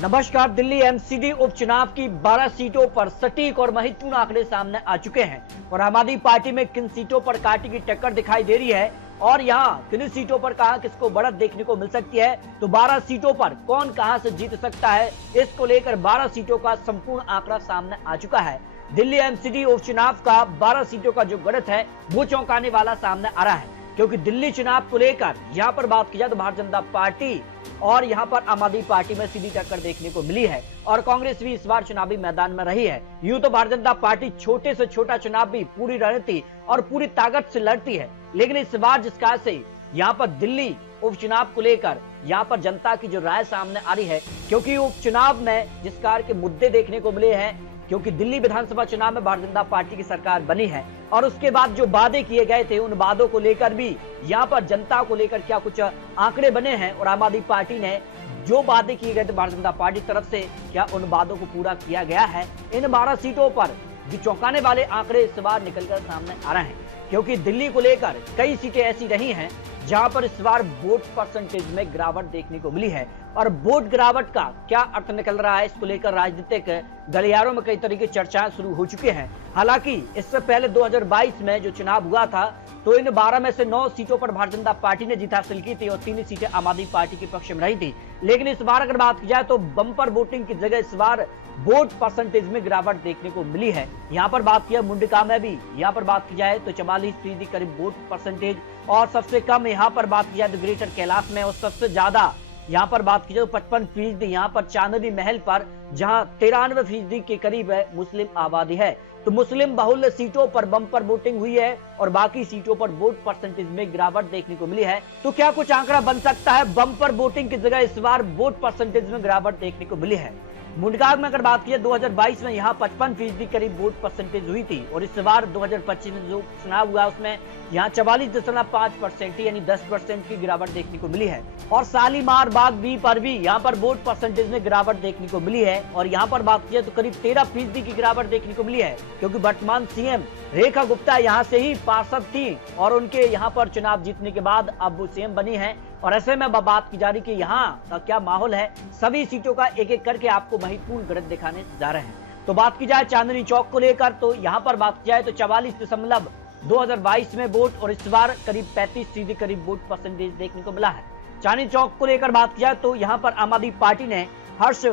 नमस्कार। दिल्ली एमसीडी उपचुनाव की 12 सीटों पर सटीक और महत्वपूर्ण आंकड़े सामने आ चुके हैं और आम आदमी पार्टी में किन सीटों पर कांटे की टक्कर दिखाई दे रही है और यहां किन सीटों पर कहां किसको बढ़त देखने को मिल सकती है, तो 12 सीटों पर कौन कहां से जीत सकता है, इसको लेकर 12 सीटों का संपूर्ण आंकड़ा सामने आ चुका है। दिल्ली एमसीडी उपचुनाव का 12 सीटों का जो गणित है वो चौंकाने वाला सामने आ रहा है, क्योंकि दिल्ली चुनाव को लेकर यहां पर बात की जाए तो भारतीय जनता पार्टी और यहां पर आम आदमी पार्टी में सीधी टक्कर देखने को मिली है और कांग्रेस भी इस बार चुनावी मैदान में रही है। यूं तो भारतीय जनता पार्टी छोटे से छोटा चुनाव भी पूरी रणनीति और पूरी ताकत से लड़ती है, लेकिन इस बार जिस कारण से यहां पर दिल्ली उपचुनाव को लेकर यहां पर जनता की जो राय सामने आ रही है, क्योंकि उपचुनाव में जिस कार के मुद्दे देखने को मिले हैं, क्योंकि दिल्ली विधानसभा चुनाव में भारतीय जनता पार्टी की सरकार बनी है और उसके बाद जो वादे किए गए थे उन वादों को लेकर भी यहाँ पर जनता को लेकर क्या कुछ आंकड़े बने हैं और आम आदमी पार्टी ने जो वादे किए गए थे भारतीय जनता पार्टी की तरफ से क्या उन वादों को पूरा किया गया है। इन 12 सीटों पर जो चौंकाने वाले आंकड़े इस बार निकलकर सामने आ रहे हैं, क्योंकि दिल्ली को लेकर कई सीटें ऐसी रही हैं जहां पर इस बार वोट परसेंटेज में गिरावट देखने को मिली है और वोट गिरावट का क्या अर्थ निकल रहा है, इसको लेकर राजनीतिक गलियारों में कई तरह की चर्चाएं शुरू हो चुकी हैं। हालांकि इससे पहले 2022 में जो चुनाव हुआ था तो इन 12 में से 9 सीटों पर भारतीय जनता पार्टी ने जीत हासिल की थी और 3 सीटें आम आदमी पार्टी के पक्ष में रही थी। लेकिन इस बार अगर बात की जाए तो बम्पर वोटिंग की जगह इस बार वोट परसेंटेज में गिरावट देखने को मिली है। यहाँ पर बात किया मुंडका में भी यहाँ पर बात की जाए तो 44% करीब वोट परसेंटेज और सबसे कम यहाँ पर बात की जाए तो ग्रेटर कैलाश में और सबसे ज्यादा यहाँ पर बात की जाए तो 55% यहाँ पर चांदनी महल पर, जहाँ 93% के करीब है मुस्लिम आबादी है। तो मुस्लिम बहुल सीटों पर बम्पर वोटिंग हुई है और बाकी सीटों पर वोट परसेंटेज में गिरावट देखने को मिली है। तो क्या कुछ आंकड़ा बन सकता है, बम्पर वोटिंग की जगह इस बार वोट परसेंटेज में गिरावट देखने को मिली है। मुंडका में अगर बात की 2022 में यहाँ 55% करीब वोट परसेंटेज हुई थी और इस बार 2025 में जो चुनाव हुआ उसमें यहाँ 44.5% यानी 10% की गिरावट देखने को मिली है और शालीमार बाग भी पर भी यहाँ पर वोट परसेंटेज में गिरावट देखने को मिली है और यहाँ पर बात की तो करीब 13% की गिरावट देखने को मिली है, क्योंकि वर्तमान सीएम रेखा गुप्ता यहाँ से ही पार्षद थी और उनके यहाँ पर चुनाव जीतने के बाद अब वो सीएम बनी है और ऐसे में बात की जा रही कि यहाँ का क्या माहौल है। सभी सीटों का एक एक करके आपको महत्वपूर्ण गणित दिखाने जा रहे हैं। तो बात की जाए चांदनी चौक को लेकर तो यहाँ पर बात की जाए तो 44.2022 में वोट और इस बार करीब 35% करीब वोट परसेंटेज देखने को मिला है। चांदनी चौक को लेकर बात की जाए तो यहाँ पर आम आदमी पार्टी ने हर्ष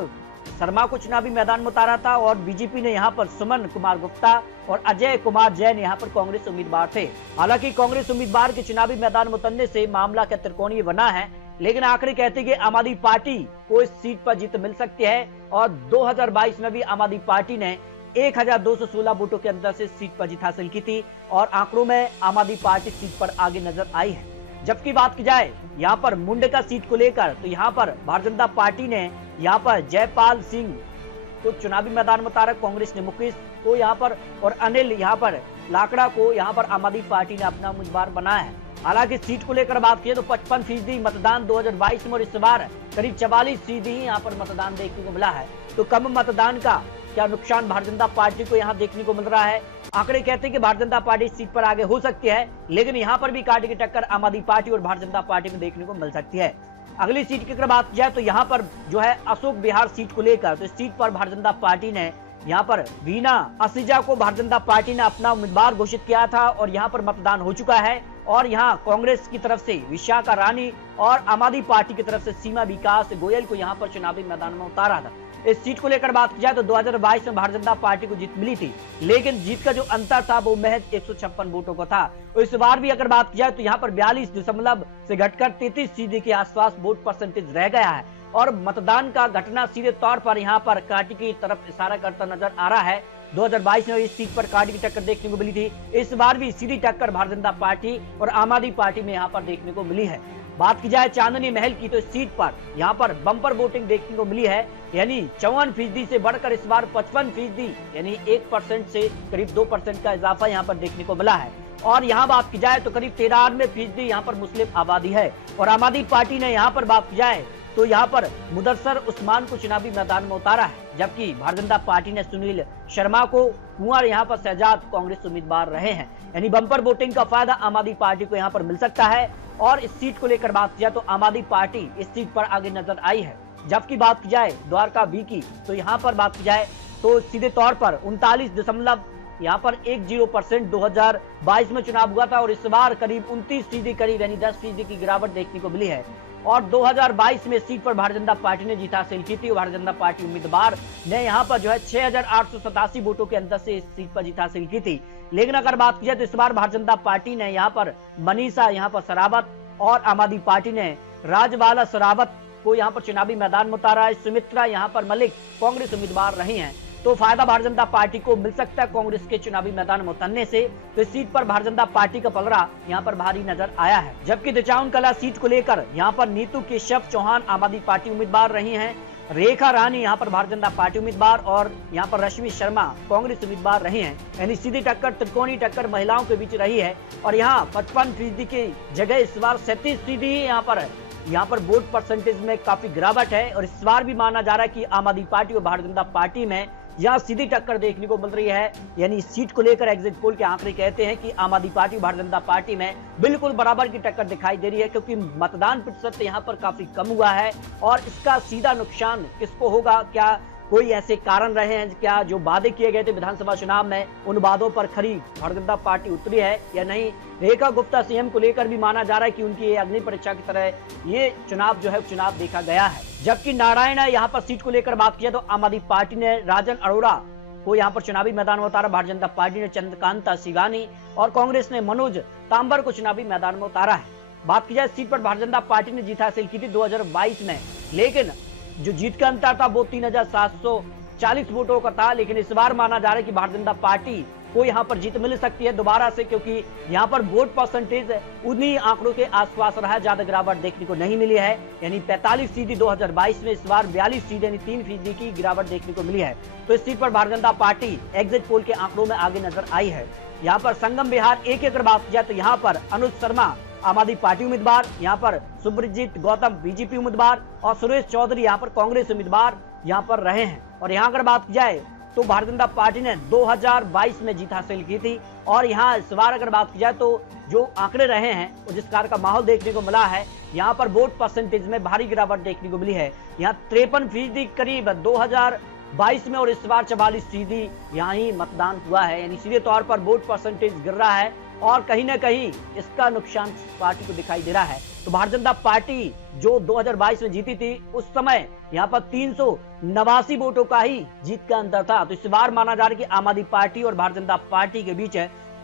शर्मा को चुनावी मैदान में उतारा था और बीजेपी ने यहाँ पर सुमन कुमार गुप्ता और अजय कुमार जैन यहाँ पर कांग्रेस उम्मीदवार थे। हालांकि कांग्रेस उम्मीदवार के चुनावी मैदान में उतरने से मामला क्या त्रिकोणीय बना है, लेकिन आंकड़े कहते हैं कि आम आदमी पार्टी को इस सीट पर जीत मिल सकती है और 2022 में भी आम आदमी पार्टी ने 1216 वोटों के अंदर से सीट पर जीत हासिल की थी और आंकड़ों में आम आदमी पार्टी सीट पर आगे नजर आई है। जबकि बात की जाए यहाँ पर मुंडका सीट को लेकर तो यहाँ पर भारतीय जनता पार्टी ने यहाँ पर जयपाल सिंह को चुनावी मैदान में उतारा, कांग्रेस ने मुकेश को यहाँ पर और अनिल यहाँ पर लाकड़ा को यहाँ पर आम आदमी पार्टी ने अपना उम्मीदवार बनाया है। हालांकि सीट को लेकर बात की तो 55% मतदान 2022 में और इस बार करीब 44% ही यहाँ पर मतदान देखने को मिला है। तो कम मतदान का क्या नुकसान भारतीय जनता पार्टी को यहाँ देखने को मिल रहा है। आंकड़े कहते हैं कि भारतीय जनता पार्टी इस सीट पर आगे हो सकती है, लेकिन यहाँ पर भी कांटे की टक्कर आम आदमी पार्टी और भारतीय जनता पार्टी में देखने को मिल सकती है। अगली सीट की अगर बात की जाए तो यहाँ पर जो है अशोक विहार सीट को लेकर तो इस सीट पर भारतीय जनता पार्टी ने यहाँ पर वीना असीजा को भारतीय जनता पार्टी ने अपना उम्मीदवार घोषित किया था और यहाँ पर मतदान हो चुका है और यहाँ कांग्रेस की तरफ से विशाखा रानी और आम आदमी पार्टी की तरफ से सीमा विकास गोयल को यहाँ पर चुनावी मैदान में उतारा था। इस सीट को लेकर बात की जाए तो 2022 में भारतीय जनता पार्टी को जीत मिली थी, लेकिन जीत का जो अंतर था वो महज 156 वोटों का था। और इस बार भी अगर बात की जाए तो यहाँ पर 42 से घटकर 33% के आसपास वोट परसेंटेज रह गया है और मतदान का घटना सीधे तौर पर यहाँ पर कांटे की तरफ इशारा करता नजर आ रहा है। 2022 में इस सीट पर कांटे की टक्कर देखने को मिली थी, इस बार भी सीधी टक्कर भारतीय जनता पार्टी और आम आदमी पार्टी में यहाँ पर देखने को मिली है। बात की जाए चांदनी महल की तो इस सीट पर यहाँ पर बम्पर वोटिंग देखने को मिली है, यानी 54% से बढ़कर इस बार 55% यानी 1% से करीब 2% का इजाफा यहाँ पर देखने को मिला है। और यहाँ बात की जाए तो करीब 93% यहाँ पर मुस्लिम आबादी है और आम आदमी पार्टी ने यहाँ पर बात की जाए तो यहाँ पर मुदस्सर उस्मान को चुनावी मैदान में उतारा है, जबकि भारतीय जनता पार्टी ने सुनील शर्मा को कुंवर यहाँ पर शहजाद कांग्रेस उम्मीदवार रहे हैं। यानी बम्पर वोटिंग का फायदा आम आदमी पार्टी को यहाँ पर मिल सकता है और इस सीट को लेकर बात किया तो आम आदमी पार्टी इस सीट पर आगे नजर आई है। जबकि बात की जाए द्वारका बी की, तो यहाँ पर बात की जाए तो सीधे तौर पर 39 यहाँ पर 10% 2022 में चुनाव हुआ था और इस बार करीब 29% करीब यानी 10% की गिरावट देखने को मिली है। और 2022 में सीट पर भारतीय जनता पार्टी ने जीत हासिल की थी। भारतीय जनता पार्टी उम्मीदवार ने यहाँ पर जो है 6,887 वोटों के अंतर से इस सीट पर जीत हासिल की थी। लेकिन अगर बात की जाए तो इस बार भारतीय जनता पार्टी ने यहाँ पर मनीषा यहाँ पर सरावत और आम आदमी पार्टी ने राजबाला सरावत को यहाँ पर चुनावी मैदान में उतारा है। सुमित्रा यहाँ पर मलिक कांग्रेस उम्मीदवार रही हैं, तो फायदा भारतीय जनता पार्टी को मिल सकता है कांग्रेस के चुनावी मैदान में उतरने से। तो इस सीट पर भारतीय जनता पार्टी का पलड़ा यहाँ पर भारी नजर आया है। जबकि दिचाउन कला सीट को लेकर यहाँ पर नीतू केशव चौहान आम आदमी पार्टी उम्मीदवार रही हैं, रेखा रानी यहाँ पर भारतीय जनता पार्टी उम्मीदवार और यहाँ पर रश्मि शर्मा कांग्रेस उम्मीदवार रहे हैं। यानी सीधी टक्कर, त्रिकोणीय टक्कर महिलाओं के बीच रही है। और यहाँ 55% की जगह इस बार 37% ही यहाँ पर वोट परसेंटेज में काफी गिरावट है। और इस बार भी माना जा रहा है कि आम आदमी पार्टी और भारतीय जनता पार्टी में यहाँ सीधी टक्कर देखने को मिल रही है। यानी इस सीट को लेकर एग्जिट पोल के आंकड़े कहते हैं कि आम आदमी पार्टी और भारतीय जनता पार्टी में बिल्कुल बराबर की टक्कर दिखाई दे रही है, क्योंकि मतदान प्रतिशत यहाँ पर काफी कम हुआ है। और इसका सीधा नुकसान किसको होगा, क्या कोई ऐसे कारण रहे हैं, क्या जो वादे किए गए थे विधानसभा चुनाव में उन वादों पर खरी भारतीय जनता पार्टी उतरी है या नहीं। रेखा गुप्ता सीएम को लेकर भी माना जा रहा है कि उनकी अग्नि परीक्षा की तरह ये चुनाव जो है चुनाव देखा गया है। जबकि नारायण यहाँ पर सीट को लेकर बात किया तो आम आदमी पार्टी ने राजन अरोड़ा को यहाँ पर चुनावी मैदान में उतारा, भारतीय जनता पार्टी ने चंद्रकांता सिगानी और कांग्रेस ने मनोज तांबर को चुनावी मैदान में उतारा है। बात की जाए सीट पर भारतीय जनता पार्टी ने जीत हासिल की थी 2022 में, लेकिन जो जीत का अंतर था वो 3,740 वोटों का था। लेकिन इस बार माना जा रहा है कि भारतीय जनता पार्टी को यहाँ पर जीत मिल सकती है दोबारा से, क्योंकि यहाँ पर वोट परसेंटेज उन्हीं आंकड़ों के आसपास रहा है, ज्यादा गिरावट देखने को नहीं मिली है। यानी 45% 2022 में, इस बार 42% यानी 3% की गिरावट देखने को मिली है। तो इस सीट पर Bharatiya Janata party exit poll के आंकड़ों में आगे नजर आई है। यहाँ पर संगम बिहार एक अगर बात की जाए तो यहाँ पर अनुज शर्मा आम आदमी पार्टी उम्मीदवार, यहाँ पर सुब्रजीत गौतम बीजेपी उम्मीदवार और सुरेश चौधरी यहाँ पर कांग्रेस उम्मीदवार यहाँ पर रहे हैं। और यहाँ अगर बात की जाए तो भारतीय जनता पार्टी ने 2022 में जीत हासिल की थी। और यहाँ इस बार अगर बात की जाए तो जो आंकड़े रहे हैं और जिस कार का माहौल देखने को मिला है, यहाँ पर वोट परसेंटेज में भारी गिरावट देखने को मिली है। यहाँ 53% करीब 2022 में और इस बार 44% यहाँ ही मतदान हुआ है। यानी सीधे तौर पर वोट परसेंटेज गिर रहा है और कहीं ना कहीं इसका नुकसान पार्टी को दिखाई दे रहा है। तो भारतीय जनता पार्टी जो 2022 में जीती थी उस समय यहाँ पर 389 वोटों का ही जीत का अंतर था। तो इस बार माना जा रहा है कि आम आदमी पार्टी और भारतीय जनता पार्टी के बीच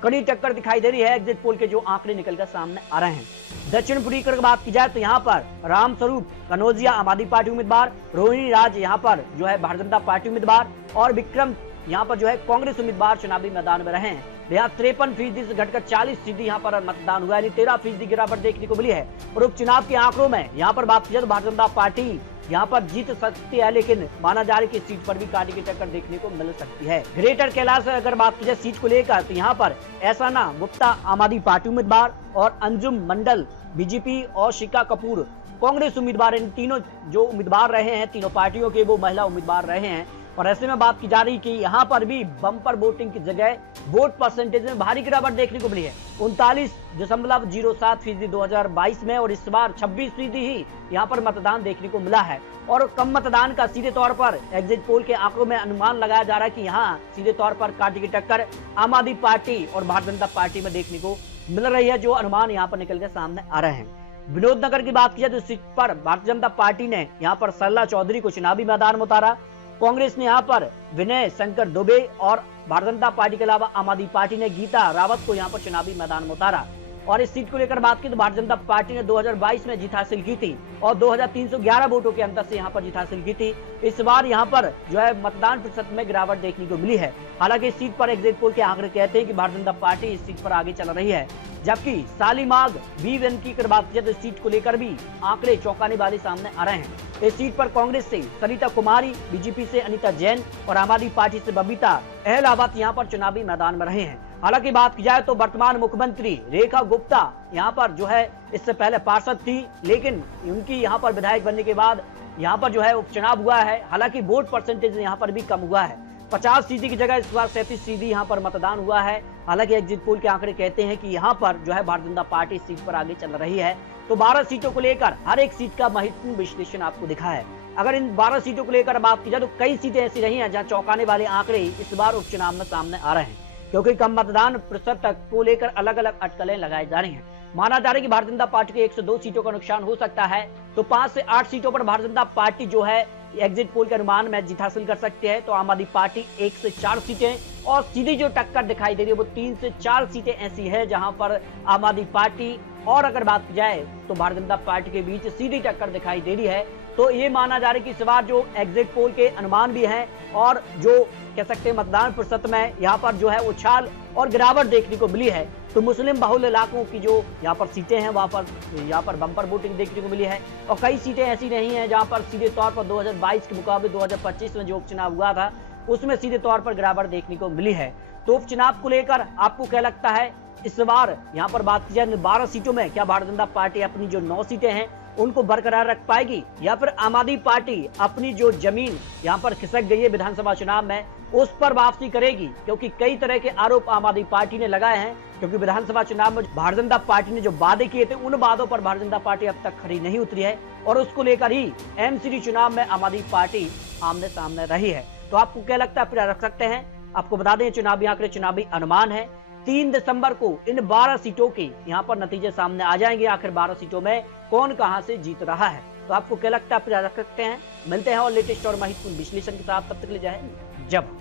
कड़ी टक्कर दिखाई दे रही है। एग्जिट पोल के जो आंकड़े निकलकर सामने आ रहे हैं। दक्षिणपुरी की बात की जाए तो यहाँ पर रामस्वरूप कनौजिया आम आदमी पार्टी उम्मीदवार, रोहिणी राज यहाँ पर जो है भारतीय जनता पार्टी उम्मीदवार और विक्रम यहाँ पर जो है कांग्रेस उम्मीदवार चुनावी मैदान में रहे हैं। यहाँ 53% से घटकर 40% यहाँ पर मतदान हुआ, यानी 13% गिरावट देखने को मिली है। और उपचुनाव के आंकड़ों में यहाँ पर बात की जाए तो भारतीय जनता पार्टी यहाँ पर जीत सकती है, लेकिन माना जा रहा है कि सीट पर भी कांटे की टक्कर देखने को मिल सकती है। ग्रेटर कैलाश अगर बात की जाए सीट को लेकर तो यहाँ पर एहसाना गुप्ता आम आदमी पार्टी उम्मीदवार और अंजुम मंडल बीजेपी और शिका कपूर कांग्रेस उम्मीदवार, इन तीनों जो उम्मीदवार रहे हैं तीनों पार्टियों के वो महिला उम्मीदवार रहे हैं। और ऐसे में बात की जा रही कि यहाँ पर भी बम्पर वोटिंग की जगह वोट परसेंटेज में भारी गिरावट देखने को मिली है। 39.07% 2022 में और इस बार 26% ही यहाँ पर मतदान देखने को मिला है। और कम मतदान का सीधे तौर पर एग्जिट पोल के आंकड़ों में अनुमान लगाया जा रहा है कि यहाँ सीधे तौर पर कांटे की टक्कर आम आदमी पार्टी और भारतीय जनता पार्टी में देखने को मिल रही है, जो अनुमान यहाँ पर निकल के सामने आ रहे हैं। विनोद नगर की बात की जाए तो सीट पर भारतीय जनता पार्टी ने यहाँ पर सरला चौधरी को चुनावी मैदान में उतारा। कांग्रेस ने यहाँ पर विनय शंकर दुबे और भारतीय जनता पार्टी के अलावा आम आदमी पार्टी ने गीता रावत को यहाँ पर चुनावी मैदान में उतारा। और इस सीट को लेकर बात की तो भारतीय जनता पार्टी ने 2022 में जीत हासिल की थी और 2311 वोटों के अंतर से यहाँ पर जीत हासिल की थी। इस बार यहाँ पर जो है मतदान प्रतिशत में गिरावट देखने को मिली है। हालांकि इस सीट पर एग्जिट पोल के आंकड़े कहते हैं कि भारतीय जनता पार्टी इस सीट पर आगे चल रही है। जबकि सालीमाग बी1 की अगर बात की तो इस सीट को लेकर भी आंकड़े चौंकाने वाले सामने आ रहे हैं। इस सीट पर कांग्रेस से सरिता कुमारी, बीजेपी से अनिता जैन और आम आदमी पार्टी से बबीता अहलावत यहाँ पर चुनावी मैदान में रहे हैं। हालांकि बात की जाए तो वर्तमान मुख्यमंत्री रेखा गुप्ता यहाँ पर जो है इससे पहले पार्षद थी, लेकिन उनकी यहाँ पर विधायक बनने के बाद यहाँ पर जो है उपचुनाव हुआ है। हालांकि वोट परसेंटेज यहाँ पर भी कम हुआ है, 50% की जगह इस बार 37% यहाँ पर मतदान हुआ है। हालांकि एग्जिट पोल के आंकड़े कहते हैं कि यहाँ पर जो है भारतीय जनता पार्टी सीट पर आगे चल रही है। तो 12 सीटों को लेकर हर एक सीट का महत्वपूर्ण विश्लेषण आपको दिखा है। अगर इन 12 सीटों को लेकर बात की जाए तो कई सीटें ऐसी रही हैं जहां चौंकाने वाले आंकड़े इस बार उपचुनाव में सामने आ रहे हैं, क्योंकि कम मतदान प्रतिशत तक को लेकर अलग अलग अटकलें लगाई जा रही हैं। माना जा रहा है कि भारतीय जनता पार्टी के 102 सीटों का नुकसान हो सकता है, तो 5 से 8 सीटों पर भारतीय जनता पार्टी जो है एग्जिट पोल के अनुमान में जीत हासिल कर सकती है। तो आम आदमी पार्टी 1 से 4 सीटें, और सीधी जो टक्कर दिखाई दे रही है वो 3 से 4 सीटें ऐसी है जहां पर आम आदमी पार्टी और अगर बात की जाए तो भारतीय जनता पार्टी के बीच सीधी टक्कर दिखाई दे रही है। तो ये माना जा रहा है कि इस बार जो एग्जिट पोल के अनुमान भी हैं और जो कह सकते हैं मतदान प्रतिशत में यहाँ पर जो है उछाल और गिरावट देखने को मिली है, तो मुस्लिम बहुल इलाकों की जो यहाँ पर सीटें हैं वहां पर यहाँ पर बम्पर वोटिंग देखने को मिली है। और कई सीटें ऐसी नहीं है जहां पर सीधे तौर पर 2022 के मुकाबले 2025 में जो उपचुनाव हुआ था उसमें सीधे तौर पर गिरावट देखने को मिली है। तो उपचुनाव को लेकर आपको क्या लगता है, इस बार यहाँ पर बात की जाए 12 सीटों में क्या भारतीय जनता पार्टी अपनी जो 9 सीटें हैं उनको बरकरार रख पाएगी, या फिर आम आदमी पार्टी अपनी जो जमीन यहाँ पर खिसक गई है विधानसभा चुनाव में उस पर वापसी करेगी? क्योंकि कई तरह के आरोप आम आदमी पार्टी ने लगाए हैं, क्योंकि विधानसभा चुनाव में भारतीय जनता पार्टी ने जो वादे किए थे उन वादों पर भारतीय जनता पार्टी अब तक खरी नहीं उतरी है, और उसको लेकर ही एमसीडी चुनाव में आम आदमी पार्टी आमने सामने रही है। तो आपको क्या लगता है, फिर रख सकते हैं? आपको बता दें चुनावी आंकड़े, चुनावी अनुमान है 3 दिसंबर को इन 12 सीटों के यहाँ पर नतीजे सामने आ जाएंगे, आखिर 12 सीटों में कौन कहां से जीत रहा है। तो आपको क्या लगता है, फिर रख सकते हैं? मिलते हैं और लेटेस्ट और महत्वपूर्ण विश्लेषण के साथ, तब तक ले जाए जब।